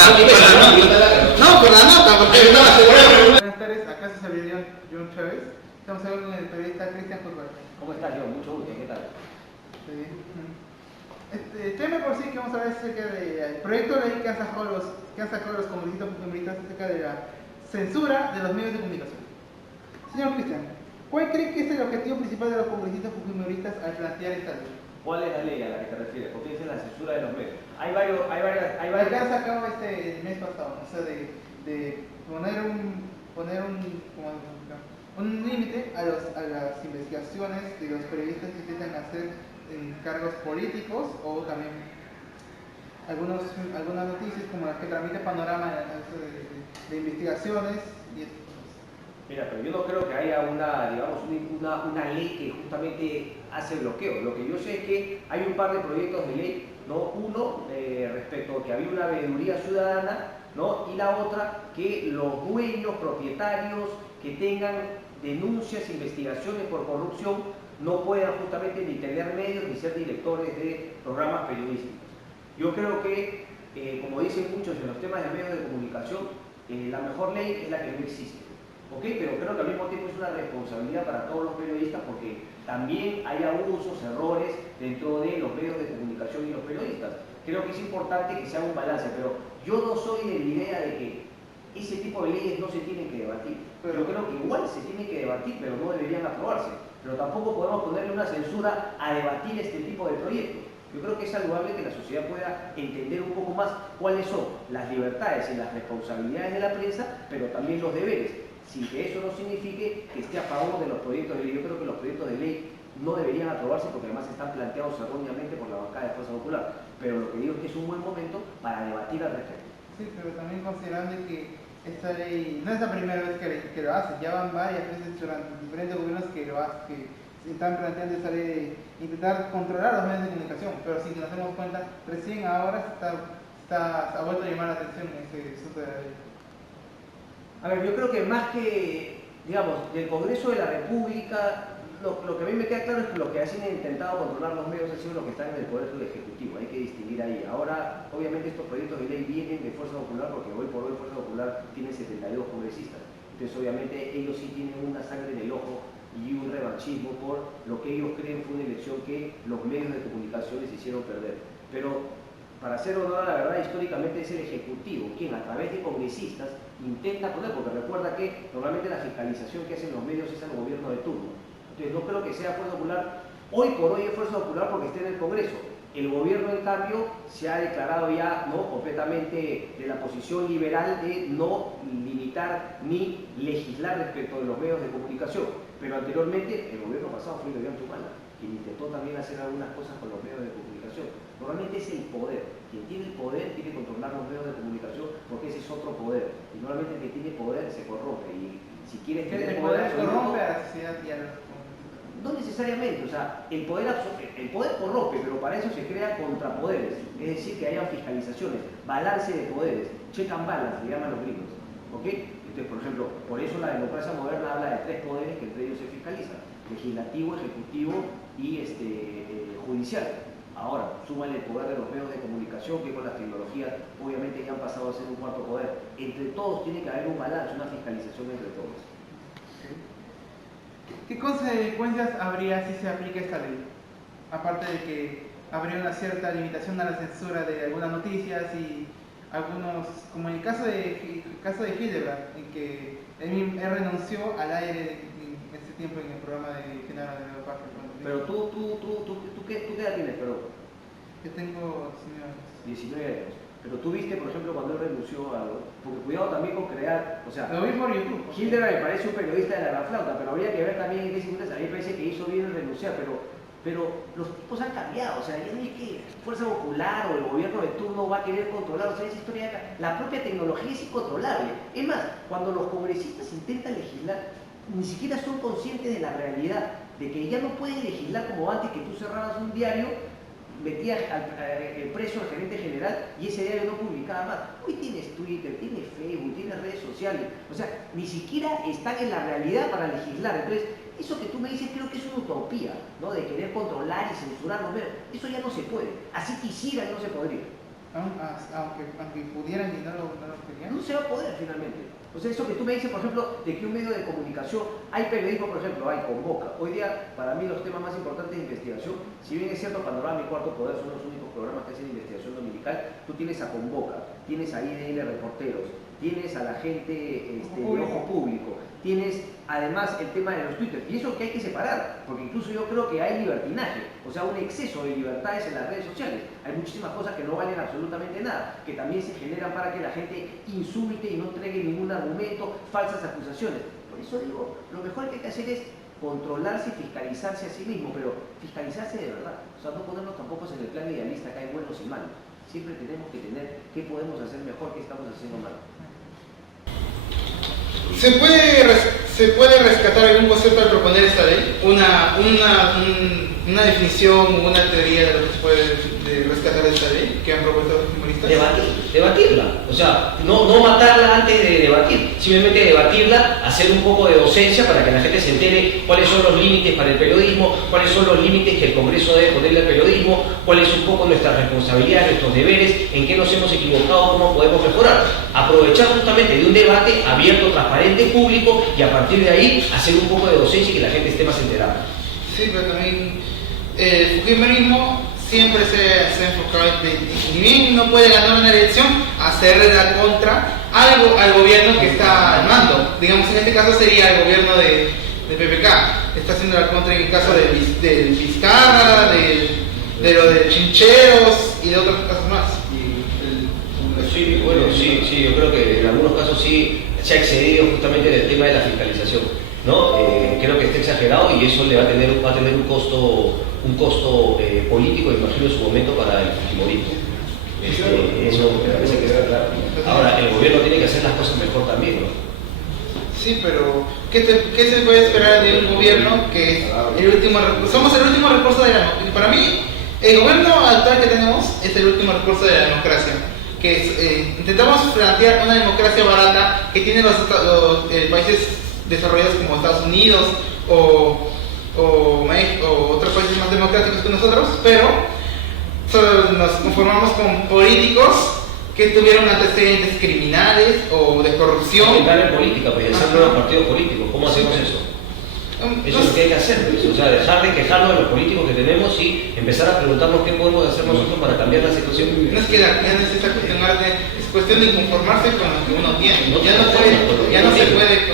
No, por la nota, porque yo estaba seguro. Buenas tardes, acá se salió John Chávez. Estamos hablando con el periodista Cristian Fútbol. ¿Cómo estás, John? Mucho gusto, ¿qué tal? El tema por sí que vamos a ver acerca del proyecto de ley que han sacado los congresistas fujimoristas acerca de la censura de los medios de comunicación. Señor Cristian, ¿cuál cree que es el objetivo principal de los congresistas fujimoristas al plantear esta ley? ¿Cuál es la ley a la que te refieres? ¿Por qué dice la censura de los medios? Hay La que han sacado el mes pasado, o sea, de poner un límite a las investigaciones de los periodistas que intentan hacer cargos políticos o también algunas noticias como las que transmite Panorama de investigaciones y eso. Mira, pero yo no creo que haya una ley que justamente hace bloqueo. Lo que yo sé es que hay un par de proyectos de ley, ¿no? Uno respecto a que había una veeduría ciudadana, ¿no? Y la otra que los dueños, propietarios que tengan denuncias, investigaciones por corrupción no puedan justamente ni tener medios ni ser directores de programas periodísticos. Yo creo que, como dicen muchos en los temas de medios de comunicación, la mejor ley es la que no existe. ¿Ok? Pero creo que al mismo tiempo es una responsabilidad para todos los periodistas porque también hay abusos, errores dentro de los medios de comunicación y los periodistas. Creo que es importante que se haga un balance, pero yo no soy de la idea de que ese tipo de leyes no se tienen que debatir. Yo creo que igual se tienen que debatir, pero no deberían aprobarse. Pero tampoco podemos ponerle una censura a debatir este tipo de proyectos. Yo creo que es saludable que la sociedad pueda entender un poco más cuáles son las libertades y las responsabilidades de la prensa, pero también los deberes, sin que eso no signifique que esté a favor de los proyectos de ley. Yo creo que los proyectos de ley no deberían aprobarse porque además están planteados erróneamente por la bancada de Fuerza Popular. Pero lo que digo es que es un buen momento para debatir al respecto. Sí, pero también considerando que esta ley no es la primera vez que lo hacen, ya van varias veces durante diferentes gobiernos que lo hacen, que están planteando esta ley de intentar controlar los medios de comunicación, pero sin que nos demos cuenta, recién ahora ha vuelto a llamar la atención este asunto de la ley. A ver, yo creo que más que, digamos, del Congreso de la República, lo que a mí me queda claro es que lo que han intentado controlar los medios ha sido lo que están en el Poder Ejecutivo, hay que distinguir ahí. Ahora, obviamente estos proyectos de ley vienen de Fuerza Popular porque hoy por hoy Fuerza Popular tiene 72 congresistas. Entonces, obviamente, ellos sí tienen una sangre en el ojo y un revanchismo por lo que ellos creen fue una elección que los medios de comunicación les hicieron perder. Pero, para hacer honor a la verdad, históricamente es el Ejecutivo quien a través de congresistas intenta poner, porque recuerda que normalmente la fiscalización que hacen los medios es al gobierno de turno. Entonces no creo que sea Fuerza Popular, hoy por hoy es Fuerza Popular porque esté en el Congreso. El gobierno, en cambio, se ha declarado ya completamente de la posición liberal de no limitar ni legislar respecto de los medios de comunicación. Pero anteriormente, el gobierno pasado fue Ollanta Humala, quien intentó también hacer algunas cosas con los medios de comunicación. Normalmente es el poder. Quien tiene el poder tiene que controlar los medios de comunicación porque ese es otro poder. Y normalmente el que tiene poder se corrompe. Y si quieres tener El poder corrompe a la sociedad y a los... No necesariamente, o sea, el poder corrompe, pero para eso se crean contrapoderes, es decir, que haya fiscalizaciones, balance de poderes, check and balance, le llaman los gringos, ¿ok? Entonces, por ejemplo, por eso la democracia moderna habla de tres poderes que entre ellos se fiscalizan, legislativo, ejecutivo y judicial. Ahora, súmale el poder de los medios de comunicación que con las tecnologías obviamente ya han pasado a ser un cuarto poder. Entre todos tiene que haber un balance, una fiscalización entre todos. ¿Qué consecuencias habría si se aplica esta ley? Aparte de que habría una cierta limitación a la censura de algunas noticias y algunos, como en el caso de Hildebrand, en que él renunció al aire en ese tiempo en el programa de Genaro de Leopardo. Pero ¿tú qué edad tienes, perdón? Yo tengo 19 años. Pero tú viste, por ejemplo, cuando él renunció a algo, porque cuidado también con crear, o sea, lo vi por YouTube. Hildebrand me parece un periodista de la gran flauta, pero habría que ver también en qué circunstancias. A mí me parece que hizo bien en renunciar, pero los tipos han cambiado, o sea, ya no es que Fuerza Popular o el gobierno de turno va a querer controlar, o sea, esa historia, la propia tecnología es incontrolable. Es más, cuando los congresistas intentan legislar, ni siquiera son conscientes de la realidad, de que ya no pueden legislar como antes, que tú cerrabas un diario, metías preso al gerente general y ese diario no publicaba más. Hoy tienes Twitter, tienes Facebook, tienes redes sociales, o sea, ni siquiera están en la realidad para legislar. Entonces, eso que tú me dices creo que es una utopía, ¿no? De querer controlar y censurar los medios. Eso ya no se puede. Así quisiera y no se podría. aunque pudieran y no lo querían. No se va a poder finalmente. O sea, eso que tú me dices, por ejemplo, de que un medio de comunicación, hay periodismo, por ejemplo, hay Convoca. Hoy día, para mí, los temas más importantes de investigación, si bien es cierto, Panorama y Cuarto Poder son los únicos programas que hacen investigación dominical, tú tienes a Convoca, tienes a IDL Reporteros, tienes a la gente de Ojo Público, tienes además el tema de los Twitter, y eso que hay que separar, porque incluso yo creo que hay libertinaje, o sea, un exceso de libertades en las redes sociales. Hay muchísimas cosas que no valen absolutamente nada, que también se generan para que la gente insulte y no entregue ningún argumento, falsas acusaciones. Por eso digo, lo mejor que hay que hacer es controlarse y fiscalizarse a sí mismo, pero fiscalizarse de verdad, o sea, no ponernos tampoco en el plan idealista que hay buenos y malos. Siempre tenemos que tener qué podemos hacer mejor, qué estamos haciendo mal. ¿Se puede rescatar algún concepto al proponer esta ley? Una definición o una teoría de lo que se puede rescatar de esta ley que han propuesto los humoristas? Debatirla, o sea, no matarla antes de debatir, simplemente debatirla, hacer un poco de docencia para que la gente se entere cuáles son los límites para el periodismo, cuáles son los límites que el Congreso debe ponerle al periodismo, cuál es un poco nuestra responsabilidad, nuestros deberes, en qué nos hemos equivocado, cómo podemos mejorar. Aprovechar justamente de un debate abierto, transparente, público, y a partir de ahí hacer un poco de docencia y que la gente esté más enterada. Sí, pero también el fujimorismo siempre se ha enfocado en, ni bien no puede ganar una elección, hacerle la contra al gobierno que está al mando. Digamos, en este caso sería el gobierno de PPK. Está haciendo la contra en el caso del Vizcarra, de lo de Chincheros y de otros casos más. Sí, bueno, sí, yo creo que en algunos casos sí se ha excedido justamente en el tema de la fiscalización, ¿no? Creo que está exagerado y eso le va a tener un costo político, imagino, en su momento para el fujimorismo. Eso me parece que está claro. Ahora, el gobierno tiene que hacer las cosas mejor también, ¿no? Sí, pero ¿qué se puede esperar de un gobierno que es el último recurso? Somos el último recurso de la democracia. Para mí, el gobierno actual que tenemos es el último recurso de la democracia. Intentamos plantear una democracia barata que tienen los países desarrollados como Estados Unidos o otros países más democráticos que nosotros, pero solo nos conformamos con políticos que tuvieron antecedentes criminales o de corrupción. Entrar en política, pues hacer nuevos partidos políticos. ¿Cómo hacemos eso? Eso es lo que hay que hacer, pues. O sea, dejar de quejarnos de los políticos que tenemos y empezar a preguntarnos qué podemos hacer nosotros para cambiar la situación. No es que ya necesita cuestionarse, es cuestión de conformarse con lo que uno tiene. Ya no se puede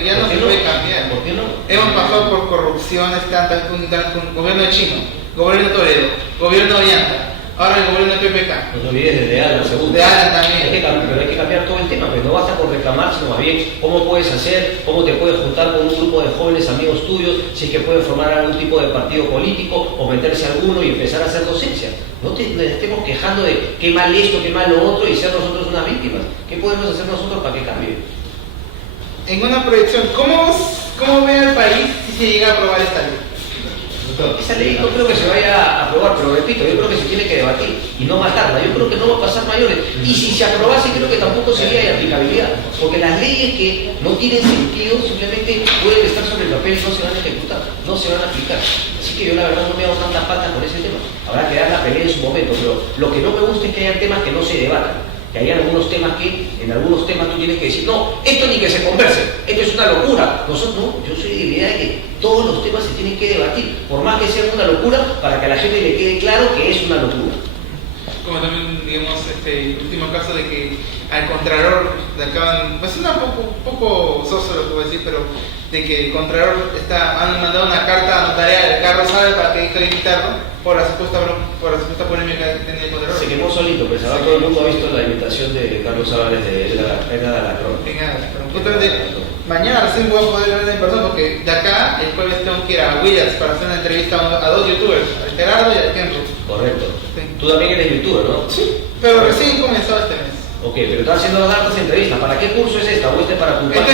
cambiar. ¿Por qué no? Hemos pasado por corrupciones tantas con el gobierno de Chino, gobierno de Toledo, gobierno de Ollanta, ahora el gobierno de PPK. No te olvides de Alan, segundo. De Alan también. Pero hay que cambiar todo el tema, pues no basta con reclamar, sino más bien cómo puedes hacer, cómo te puedes juntar con un grupo de jóvenes amigos tuyos, si es que pueden formar algún tipo de partido político o meterse a alguno y empezar a hacer docencia. No nos estemos quejando de qué mal esto, qué mal lo otro y ser nosotros unas víctimas. ¿Qué podemos hacer nosotros para que cambie? En una proyección, ¿cómo ve al país si se llega a aprobar esta ley? Esa ley no creo que se vaya a aprobar, pero repito, yo creo que se tiene que debatir y no matarla. Yo creo que no va a pasar mayores. Y si se aprobase, creo que tampoco sería de aplicabilidad. Porque las leyes que no tienen sentido simplemente pueden estar sobre el papel y no se van a ejecutar, no se van a aplicar. Así que yo la verdad no me hago tanta falta con ese tema. Habrá que dar la pelea en su momento, pero lo que no me gusta es que haya temas que no se debatan. Que hay algunos temas que, en algunos temas tú tienes que decir, no, esto ni que se converse, esto es una locura. Nosotros no, yo soy de la idea de que todos los temas se tienen que debatir, por más que sea una locura, para que a la gente le quede claro que es una locura. Como también, digamos, el último caso de que al Contralor le acaban, pues es un poco soso lo que voy a decir, pero de que el Contralor han mandado una carta notarial al Carlos Sabe para que deje de quitarlo por la supuesta polémica que tenía el Contralor. Se quemó solito, pues ahora todo el mundo ha visto la invitación de Carlos Álvarez de la Pena de la Crónica. Mañana recién voy a poder ver en persona porque de acá el jueves tengo que ir a Williams para hacer una entrevista a dos youtubers, al Gerardo y al Henry. Correcto. Sí. Tú también eres youtuber, ¿no? Sí, pero recién comenzó este mes. Ok, pero estás haciendo las hartas entrevistas. ¿Para qué curso es esta? ¿O este para tu Este es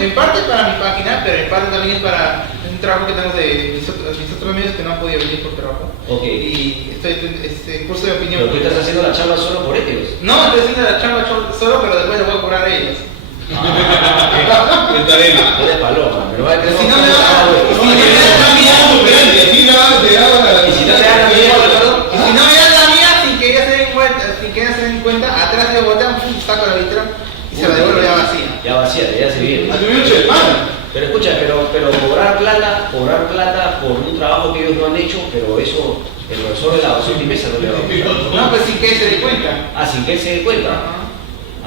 en parte para mi página, pero en parte también es para un trabajo que tenemos de mis otros amigos que no han podido venir por trabajo. Ok. Y estoy en curso de opinión. ¿Pero tú estás haciendo la charla solo por ellos? No, estoy haciendo la charla solo, pero después le voy a cobrar a ellos. Eres paloma, pero va a tener Si no me dan la mía, sin que ellos se den cuenta, sin que ellos saco la billetera y se la devuelvo ya vacía. Ya vacía, ya se viene. A mí mucho de pan. Pero escucha, pero cobrar plata por un trabajo que ellos no han hecho, pero eso, el profesor de la basura y mesa no le va a gustar. No, pues sin que se dé cuenta. Ah, sin que él se dé cuenta.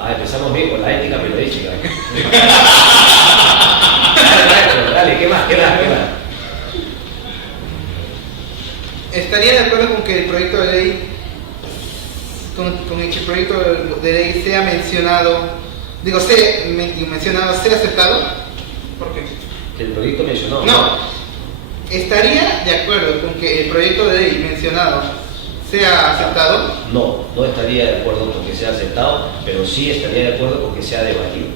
Empezamos bien con la ética periodística. Dale, ¿qué más? Estaría de acuerdo con que el proyecto de ley, con que el proyecto de ley sea mencionado, sea aceptado. ¿Por qué? El proyecto mencionado. No, estaría de acuerdo con que el proyecto de ley mencionado sea aceptado. No estaría de acuerdo con que sea aceptado, pero sí estaría de acuerdo con que sea debatido.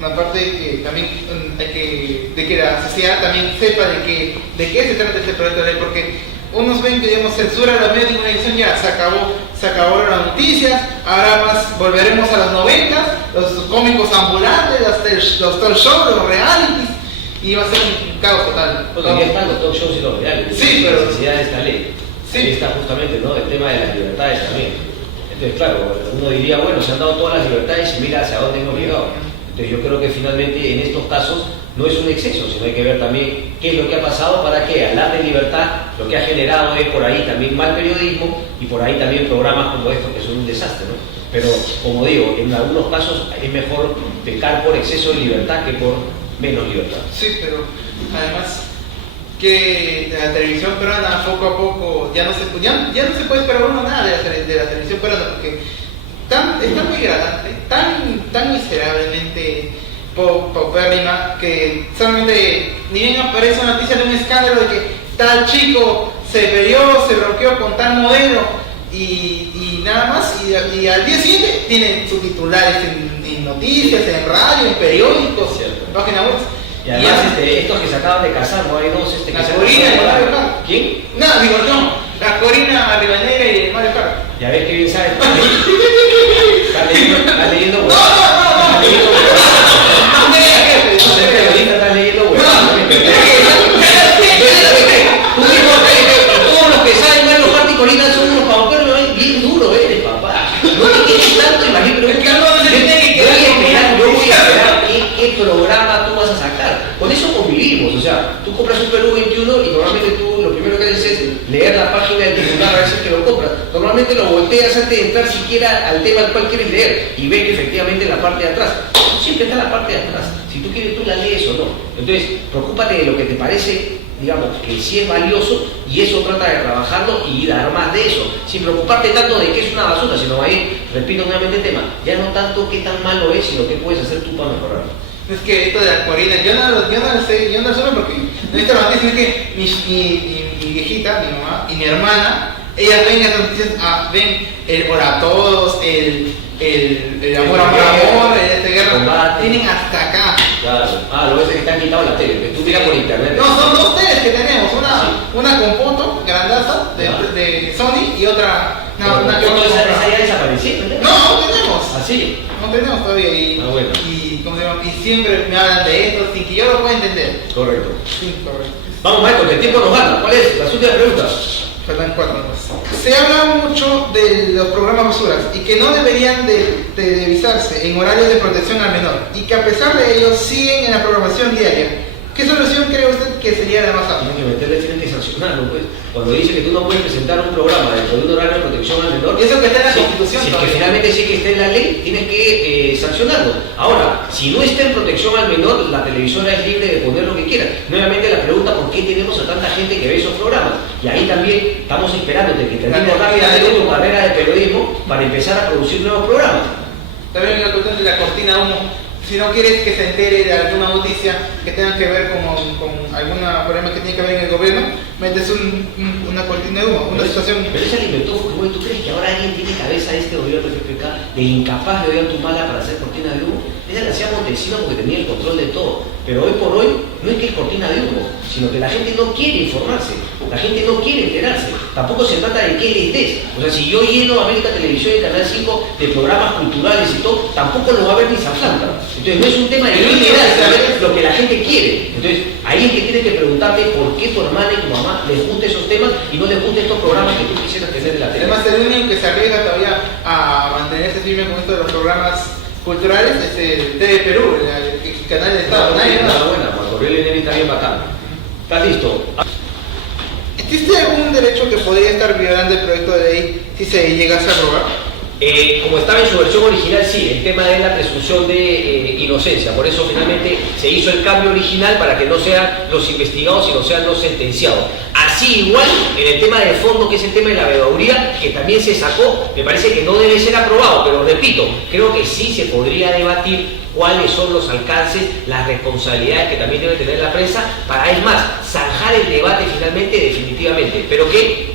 Aparte de que también de que la sociedad también sepa de qué se trata este proyecto de ley, porque unos ven que digamos censura a los medios de comunicación, ya se acabó las noticias, ahora más volveremos a los 90, los cómicos ambulantes, los talk shows, los realities, y va a ser un caos total. Bueno, ya están los talk shows y los realities. Sí, pero la necesidad de esta ley. Sí. Ahí está justamente, ¿no?, el tema de las libertades también. Entonces, claro, uno diría, bueno, se han dado todas las libertades y mira hacia dónde hemos llegado. Entonces yo creo que finalmente en estos casos no es un exceso, sino hay que ver también qué es lo que ha pasado para que al dar de libertad lo que ha generado es por ahí también mal periodismo y por ahí también programas como estos que son un desastre, ¿no? Pero como digo, en algunos casos es mejor pecar por exceso de libertad que por menos libertad. Sí, pero además que la televisión peruana poco a poco ya no se puede esperar uno nada de la televisión peruana, porque está muy degradante, tan miserablemente paupérrima, que solamente ni bien aparece una noticia de un escándalo de que tal chico se peleó, se bloqueó con tal modelo y nada más, y al día siguiente tiene sus titulares en noticias, en radio, en periódicos, en páginas web. Y además estos que se acaban de casar, ¿no? Hay dos que la se Corina y el Mario casaron. Kart. ¿Quién? No, la Corina Rivadeneira y el Mario Kart. Ya ves que bien sabes. Estás leyendo, No, Estás leyendo, no, jefe. estás leyendo, Tú mismo todos los que saben Mario Kart y Corina son unos pauperos, bien duro eres, papá. No te quieres tanto, imagínate, pero es que yo voy a esperar qué programa tú vas a sacar. Con eso convivimos, o sea, tú compras un Perú 21 y normalmente tú lo primero que haces es leer la página del titular a veces que lo compras. Normalmente lo volteas antes de entrar siquiera al tema al cual quieres leer y ves que efectivamente en la parte de atrás, siempre está la parte de atrás. Si tú quieres, tú la lees o no. Entonces, preocúpate de lo que te parece, digamos, que sí es valioso y eso trata de trabajarlo y dar más de eso, sin preocuparte tanto de que es una basura, sino ahí, repito nuevamente el tema, ya no tanto qué tan malo es, sino qué puedes hacer tú para mejorarlo. Es que esto de la Corina, yo no lo sé porque no he visto la noticia, es que mi viejita, mi mamá y mi hermana, ellas ven esas noticias, ven el Hola a Todos, el amor, el guerra, Combate. tienen hasta acá. Claro, lo ves que te han quitado la tele, que tú miras por internet. No, son dos teles que tenemos, una con foto grandaza de Sony y otra, una que vamos a esa comprar. ya desapareció, ¿no? No tenemos. Así. No tenemos todavía Bueno. ¿cómo se llama? Y siempre me hablan de esto sin que yo lo pueda entender. Correcto. Sí, correcto. Vamos, Michael, que el tiempo nos gana. ¿Cuál es? Las últimas preguntas. Faltan 4 más. Se habla mucho de los programas basuras y que no deberían de televisarse en horarios de protección al menor y que a pesar de ello siguen en la programación diaria. ¿Qué solución cree usted que sería la más Tienen apta? que meterle, tienen que sancionarlo, pues. Cuando dice que tú no puedes presentar un programa dentro de un horario de protección al menor, Y eso que está en la si Constitución es que todavía. finalmente sí que está en la ley, tienes que sancionarlo. Ahora, si no está en protección al menor, la televisora es libre de poner lo que quiera. Nuevamente la pregunta, ¿por qué tenemos a tanta gente que ve esos programas? Y ahí también estamos esperando de que termine rápidamente tu carrera de periodismo para empezar a producir nuevos programas. También la cuestión de la cortina de humo. Si no quieres que se entere de alguna noticia que tenga que ver con algún problema que tiene que ver en el gobierno, metes una cortina de humo, una situación. Pero ese alimentó Fujimori. ¿Tú crees que ahora alguien tiene cabeza de este gobierno de FPK de incapaz de Ollantumala para hacer cortina de humo? esa la hacía Montesino porque tenía el control de todo. Pero hoy por hoy no es que es cortina de humo, sino que la gente no quiere informarse, la gente no quiere enterarse. Tampoco se trata de que les des. O sea, si yo lleno América Televisión y Canal 5 de programas culturales y todo, tampoco lo va a ver ni Zapflanta. Entonces no es un tema de saber lo que la gente quiere. Entonces ahí es que tienes que preguntarte por qué tu hermana y tu mamá les gustan esos temas y no les gustan estos programas que tú quisieras tener en la tele. Además, el único que se arriesga todavía a mantenerse firme con esto de los programas culturales es el TV Perú, el canal de Estado. Nadie más. Enhorabuena, Marco Aurelio Neri está bien bacán. ¿Estás listo? ¿Existe algún derecho que podría estar violando el proyecto de ley si se llegase a aprobar? Como estaba en su versión original, sí, el tema de la presunción de inocencia. Por eso finalmente se hizo el cambio original para que no sean los investigados, sino sean los sentenciados. Así igual, en el tema de fondo, que es el tema de la veeduría, que también se sacó, me parece que no debe ser aprobado, pero repito, creo que sí se podría debatir cuáles son los alcances, las responsabilidades que también debe tener la prensa, para, es más, zanjar el debate finalmente, definitivamente, pero que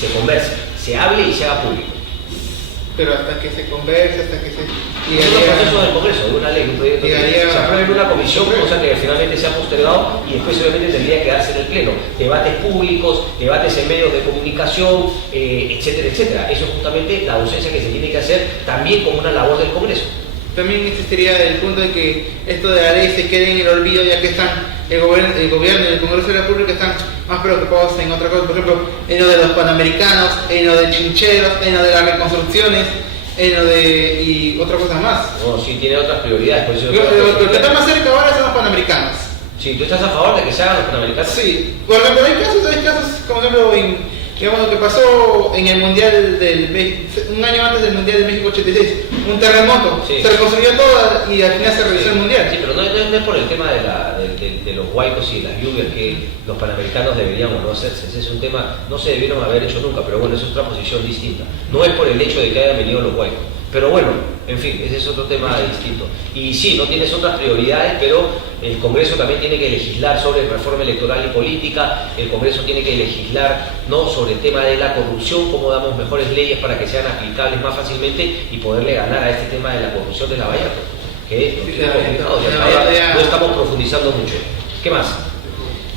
se converse, se hable y se haga público. Pero hasta que se converse, hasta que se... Es un proceso del Congreso, de una ley, un proyecto que se apruebe en una comisión, cosa que finalmente se ha postergado y después obviamente tendría que darse en el Pleno. Debates públicos, debates en medios de comunicación, etcétera, etcétera. Eso es justamente la docencia que se tiene que hacer también como una labor del Congreso. También existiría el punto de que esto de la ley se quede en el olvido, ya que están el gobierno y el Congreso de la República están más preocupados en otra cosa, por ejemplo, en lo de los panamericanos, en lo de chincheros, en lo de las reconstrucciones, en lo de... y otra cosa más. No, sí, tiene otras prioridades. Por eso Lo que está más cerca ahora son los panamericanos. Sí, ¿tú estás a favor de que se hagan los panamericanos? Sí, por ejemplo, hay casos, como ejemplo, digamos lo que pasó en el Mundial un año antes del Mundial de México 86, un terremoto, sí. Se reconstruyó todo y al final se realizó el Mundial. Sí, pero no es por el tema de los huaicos y las lluvias que los panamericanos deberían o no hacerse. Ese es un tema, no se debieron haber hecho nunca, pero bueno, eso es otra posición distinta. No es por el hecho de que hayan venido los huaicos. Pero bueno, en fin, ese es otro tema distinto. Y sí, no tienes otras prioridades, pero el Congreso también tiene que legislar sobre reforma electoral y política, el Congreso tiene que legislar ¿no? sobre el tema de la corrupción, cómo damos mejores leyes para que sean aplicables más fácilmente y poderle ganar a este tema de la corrupción de la Vallarta, que es complicado, no estamos profundizando mucho. ¿Qué más?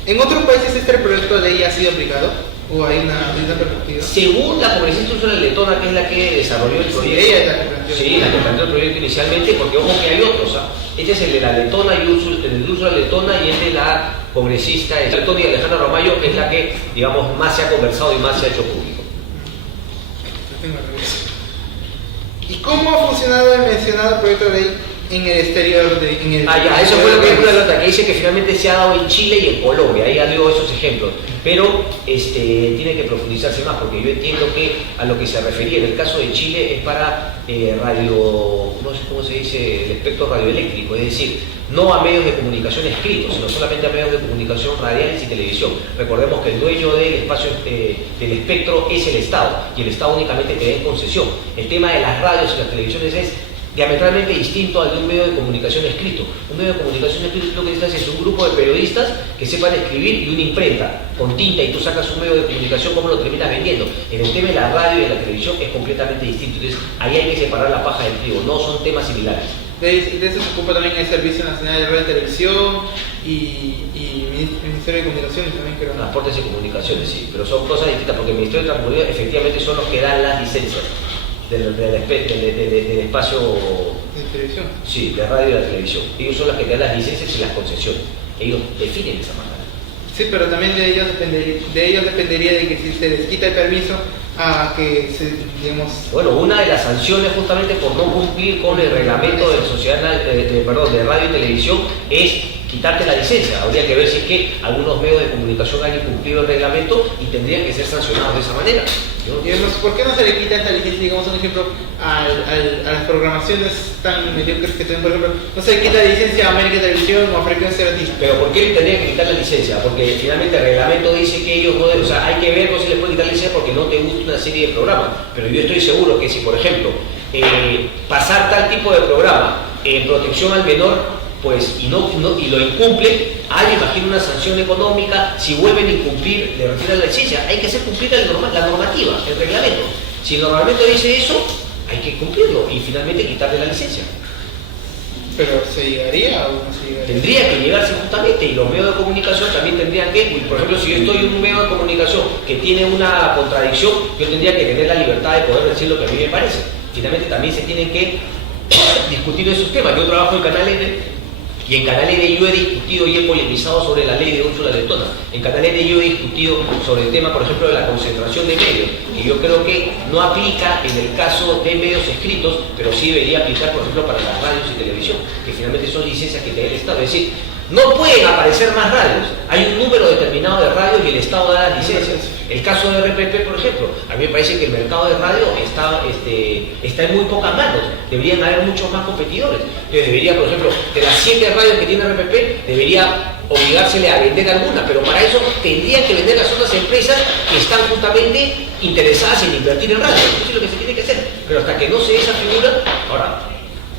¿En otros países este proyecto de ley ha sido aplicado? ¿O hay una perspectiva? Según la congresista Úrsula Letona, que es la que desarrolló el proyecto. Sí, ella es la que planteó. Sí, la que planteó el proyecto inicialmente, porque ojo que hay otros. Este es el de la Letona y el de Úrsula Letona y el de la congresista Letona y Alejandra Romayo, que es la que, digamos, más se ha conversado y más se ha hecho público. ¿Y cómo ha funcionado el mencionado proyecto de ley en el exterior? Eso fue lo que dijo la nota, que dice que finalmente se ha dado en Chile y en Colombia, ahí dio esos ejemplos, pero tiene que profundizarse más, porque yo entiendo que a lo que se refería en el caso de Chile es para radio, no sé cómo se dice, el espectro radioeléctrico, es decir, no a medios de comunicación escritos, sino solamente a medios de comunicación radiales y televisión. Recordemos que el dueño del espacio del espectro es el Estado, y el Estado únicamente te da en concesión. El tema de las radios y las televisiones es diametralmente distinto al de un medio de comunicación escrito. Un medio de comunicación escrito lo que necesitas es un grupo de periodistas que sepan escribir y una imprenta con tinta, y tú sacas un medio de comunicación, ¿cómo lo terminas vendiendo? En el tema de la radio y de la televisión es completamente distinto. Entonces ahí hay que separar la paja del trigo, no son temas similares. De eso se ocupa también el Servicio Nacional de Radio y Televisión y Ministerio de Comunicaciones también, creo. Transportes y Comunicaciones, sí, pero son cosas distintas, porque el Ministerio de Transporte efectivamente son los que dan las licencias del espacio de televisión. Sí, de radio y de televisión. Ellos son los que te dan las licencias y las concesiones. Ellos definen esa manera. Sí, pero también de ellos dependería de que si se les quita el permiso a que se, digamos... Bueno, una de las sanciones justamente por no cumplir con el reglamento de de radio y televisión es quitarte la licencia. Habría que ver si es que algunos medios de comunicación han incumplido el reglamento y tendrían que ser sancionados de esa manera. ¿Por qué no se le quita esta licencia, digamos un ejemplo, a las programaciones tan mediocres que tienen, por ejemplo, no se le quita la licencia a América Televisión o a Frecuencia Latina? Pero ¿por qué le tendrían que quitar la licencia? Porque finalmente el reglamento dice que ellos no deben, o sea, hay que ver cómo se les puede quitar la licencia porque no te gusta una serie de programas. Pero yo estoy seguro que si, por ejemplo, pasar tal tipo de programa en protección al menor, pues, y lo incumple, me imagino una sanción económica. Si vuelven a incumplir, le retiran la licencia. Hay que hacer cumplir la normativa, el reglamento. Si el reglamento dice eso, hay que cumplirlo y finalmente quitarle la licencia. pero ¿se llegaría o no se llegaría? Tendría que llegarse justamente, y los medios de comunicación también tendrían que, por ejemplo, si yo estoy en un medio de comunicación que tiene una contradicción, yo tendría que tener la libertad de poder decir lo que a mí me parece. Finalmente también se tienen que discutir esos temas. Yo trabajo en Canal N, y en Canal N yo he discutido y he polemizado sobre la ley de Úrsula Letona. En Canal N yo he discutido sobre el tema, por ejemplo, de la concentración de medios, que yo creo que no aplica en el caso de medios escritos, pero sí debería aplicar, por ejemplo, para las radios y televisión, que finalmente son licencias que tiene el Estado. Es decir, no pueden aparecer más radios. Hay un número determinado de radios y el Estado da las licencias. El caso de RPP, por ejemplo, a mí me parece que el mercado de radio está en muy pocas manos. Deberían haber muchos más competidores. Entonces debería, por ejemplo, de las 7 radios que tiene RPP, debería obligársele a vender alguna, pero para eso tendrían que vender las otras empresas que están justamente interesadas en invertir en radio. Eso es lo que se tiene que hacer. Pero hasta que no se dé esa figura, ahora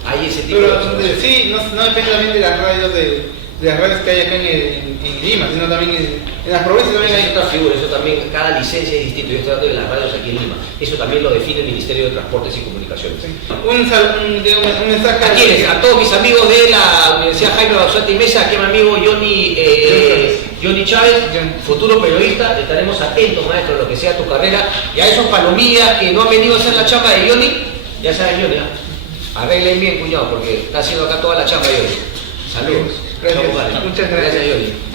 hay ese tipo Pero de observaciones. sí, no depende también de las radios de las radios que hay acá en Lima, sino también en las provincias también Hay hay. otra figura, eso también, cada licencia es distinto. Yo estoy hablando de las radios aquí en Lima. Eso también lo define el Ministerio de Transportes y Comunicaciones. Un mensaje ¿A quiénes? A todos mis amigos de la Universidad Jaime Bausati Mesa, aquí a mi amigo Johnny Chávez, futuro periodista. Estaremos atentos, maestro, a lo que sea tu carrera. Y a esos palomillas que no han venido a hacer la chamba de Johnny, ya saben, Johnny, arreglen bien, cuñado, porque está haciendo acá toda la chamba de Johnny. Saludos. Gracias. Chau, compadre. Muchas gracias. Gracias, Johnny.